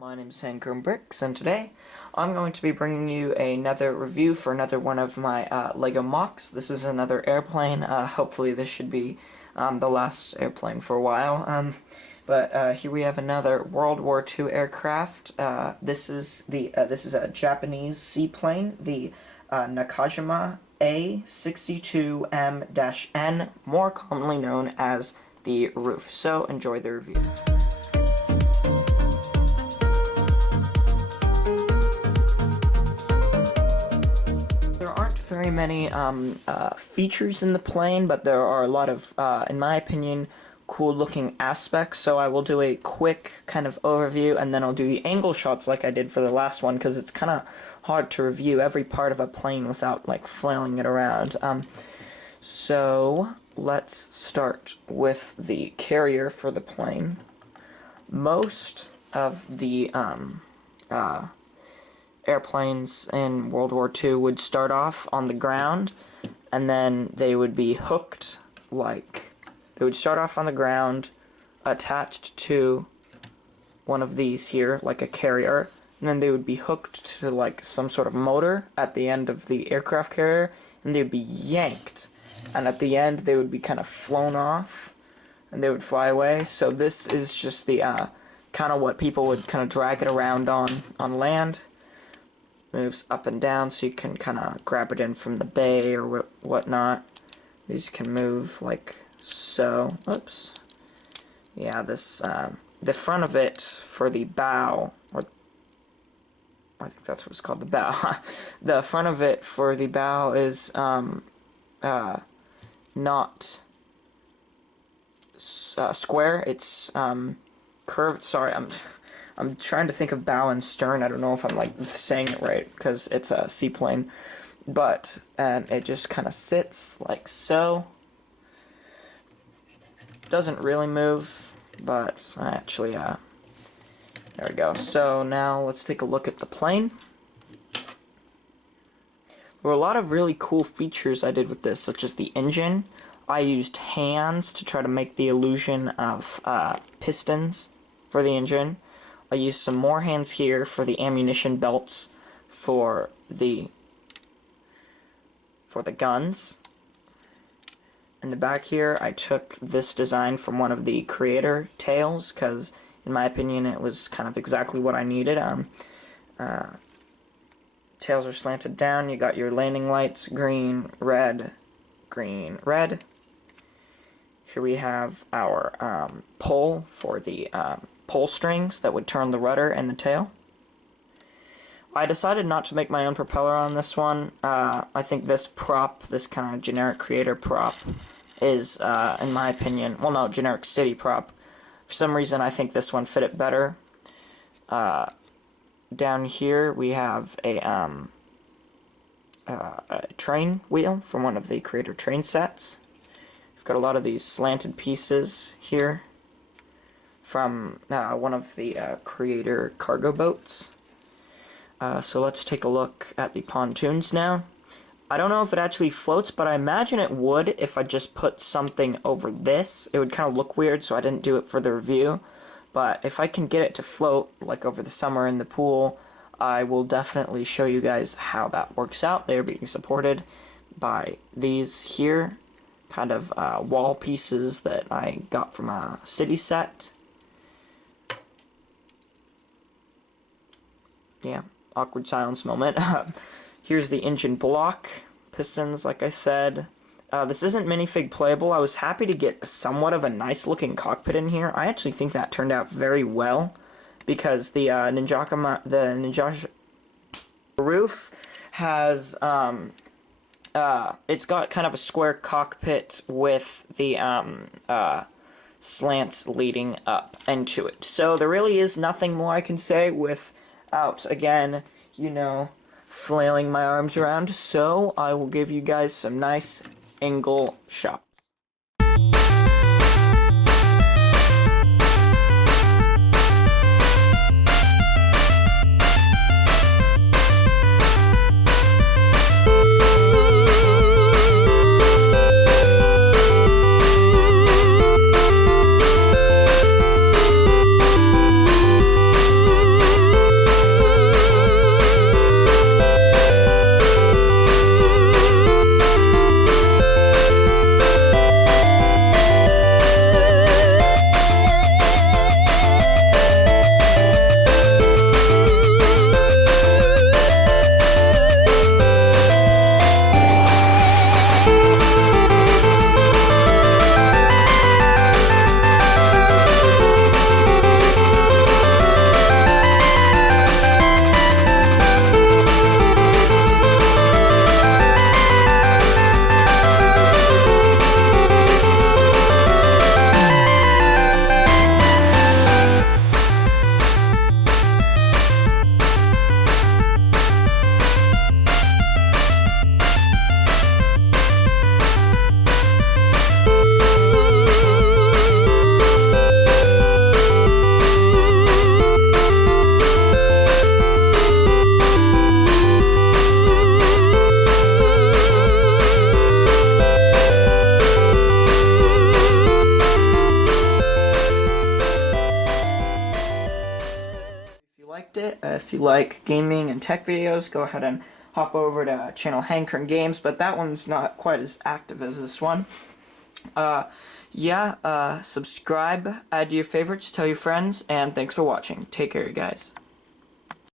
My name is Hanker Bricks, and today I'm going to be bringing you another review for another one of my LEGO MOCs. This is another airplane. Hopefully this should be the last airplane for a while. But here we have another World War II aircraft. This is a Japanese seaplane, the Nakajima A62M-N, more commonly known as the Roof. So enjoy the review. Very many features in the plane, but there are a lot of, in my opinion, cool looking aspects, so I will do a quick kind of overview, and then I'll do the angle shots like I did for the last one, because it's kind of hard to review every part of a plane without, like, flailing it around. So, let's start with the carrier for the plane. Most of the, airplanes in World War II would start off on the ground, and then they would be hooked, they would start off on the ground, attached to one of these here, like a carrier, and then they would be hooked to, like, some sort of motor at the end of the aircraft carrier, and they would be yanked, and at the end they would be kind of flown off, and they would fly away. So this is just the, kind of what people would kind of drag it around on land. Moves up and down, so you can kind of grab it in from the bay or whatnot. These can move like so. Oops. Yeah, this the front of it for the bow, or I think that's what it's called, the bow. The front of it for the bow is not square. It's curved. Sorry, I'm trying to think of bow and stern. I don't know if I'm, like, saying it right, because it's a seaplane. But it just kind of sits like so. Doesn't really move, but actually, there we go. So now let's take a look at the plane. There were a lot of really cool features I did with this, such as the engine. I used hands to try to make the illusion of pistons for the engine. I used some more hands here for the ammunition belts for the guns. In the back here, I took this design from one of the creator tails, because in my opinion it was kind of exactly what I needed. Tails are slanted down. You got your landing lights, green, red, green, red. Here we have our pole for the pull strings that would turn the rudder and the tail. I decided not to make my own propeller on this one. I think this prop, this kind of generic creator prop, is, in my opinion, well, no, generic city prop. For some reason, I think this one fit it better. Down here, we have a train wheel from one of the creator train sets. We've got a lot of these slanted pieces here from one of the creator cargo boats. So let's take a look at the pontoons now. I don't know if it actually floats, but I imagine it would if I just put something over this. It would kind of look weird, so I didn't do it for the review. But if I can get it to float, like over the summer in the pool, I will definitely show you guys how that works out. They're being supported by these here, kind of wall pieces that I got from a city set. Yeah, awkward silence moment. Here's the engine block, pistons, like I said. This isn't minifig playable. I was happy to get somewhat of a nice looking cockpit in here. I actually think that turned out very well, because the Ninja roof has it's got kind of a square cockpit with the slants leading up into it. So there really is nothing more I can say without, again, you know, flailing my arms around. So I will give you guys some nice angle shots. liked it. If you like gaming and tech videos, go ahead and hop over to channel Hankern Games, but that one's not quite as active as this one. Subscribe, add to your favorites, tell your friends, and thanks for watching. Take care, you guys.